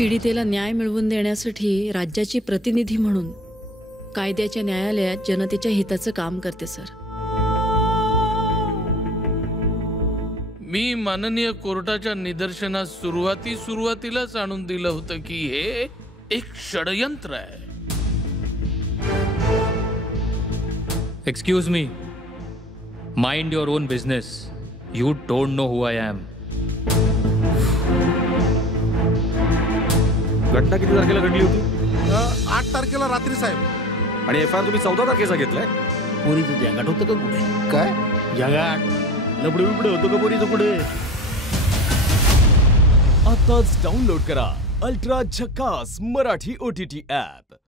पीडितेला न्याय मिळवून देण्यासाठी राज्याची प्रतिनिधी म्हणून कायद्याच्या न्यायालयात जनतेच्या हिताचं काम करते सर. मी माननीय कोर्टाच्या निदर्शनास सुरुवातीलाच आणून दिलं होतं की हे एक षडयंत्र आहे. Excuse me, mind your own business. You don't know who I am. घटना किती तारखेला घडली होती? 8 तारखेला रात्री साहेब. आणि एफ आय आर तुम्ही 14 तारखेचा घेतलाय? पोरीचं जगाट होतं का कुठे? काय जगाट लबडे बिबडे होतं का पोरीचं कुठे? आताच डाउनलोड करा अल्ट्रा झकास मराठी OTT ॲप.